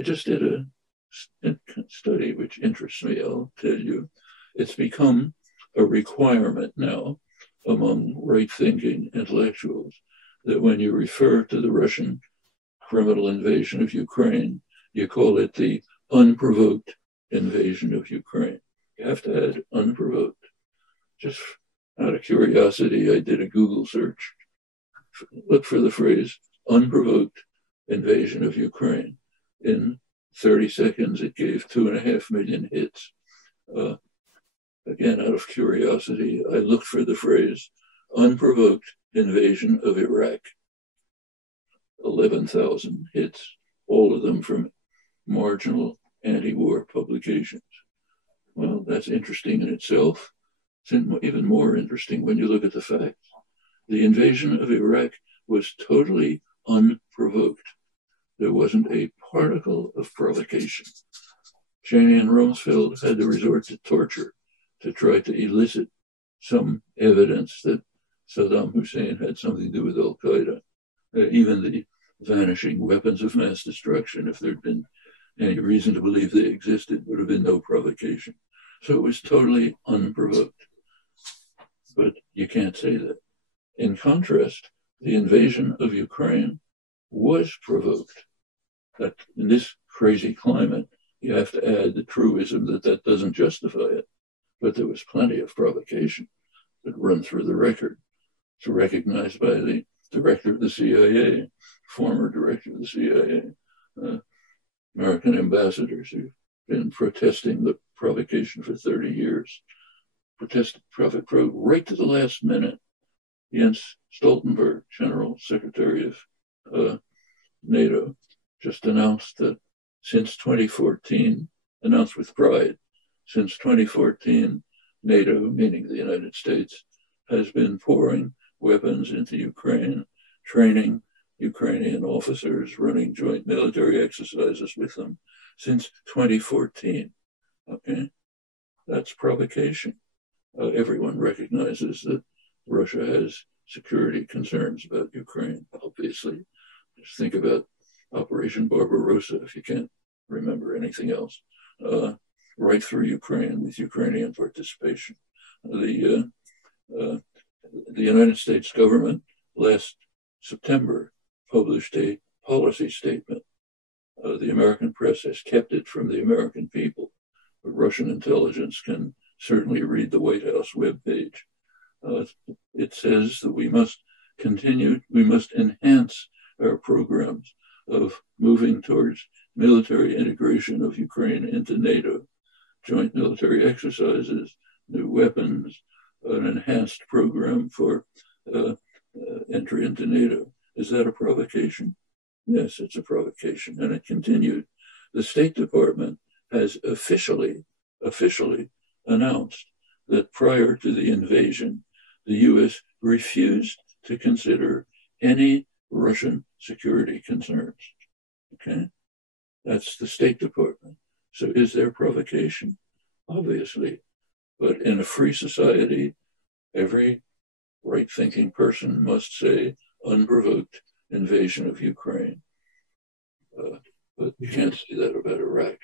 I just did a study which interests me, I'll tell you. It's become a requirement now among right-thinking intellectuals that when you refer to the Russian criminal invasion of Ukraine, you call it the unprovoked invasion of Ukraine. You have to add unprovoked. Just out of curiosity, I did a Google search. Look for the phrase unprovoked invasion of Ukraine. In 30 seconds, it gave 2.5 million hits. Again, out of curiosity, I looked for the phrase unprovoked invasion of Iraq. 11,000 hits, all of them from marginal anti-war publications. Well, that's interesting in itself. It's even more interesting when you look at the facts. The invasion of Iraq was totally unprovoked. There wasn't a particle of provocation. Cheney and Rumsfeld had to resort to torture to try to elicit some evidence that Saddam Hussein had something to do with Al-Qaeda. Even the vanishing weapons of mass destruction, if there'd been any reason to believe they existed, would have been no provocation. So it was totally unprovoked. But you can't say that. In contrast, the invasion of Ukraine was provoked. That in this crazy climate, you have to add the truism that that doesn't justify it. But there was plenty of provocation that run through the record. It's recognized by the director of the CIA, former director of the CIA, American ambassadors who've been protesting the provocation for 30 years. Protested right to the last minute. Jens Stoltenberg, General Secretary of NATO, just announced that since 2014, announced with pride, since 2014, NATO, meaning the United States, has been pouring weapons into Ukraine, training Ukrainian officers, running joint military exercises with them since 2014. Okay, that's provocation. Everyone recognizes that Russia has security concerns about Ukraine, obviously. Just think about Operation Barbarossa, if you can't remember anything else, right through Ukraine with Ukrainian participation. The United States government last September published a policy statement. The American press has kept it from the American people, but Russian intelligence can certainly read the White House webpage. It says that we must enhance our programs of moving towards military integration of Ukraine into NATO, joint military exercises, new weapons, an enhanced program for entry into NATO. Is that a provocation? Yes, it's a provocation. And it continued. The State Department has officially announced that prior to the invasion, the U.S. refused to consider any Russian security concerns. Okay? That's the State Department. So is there provocation? Obviously. But in a free society, every right-thinking person must say unprovoked invasion of Ukraine. But you can't say that about Iraq.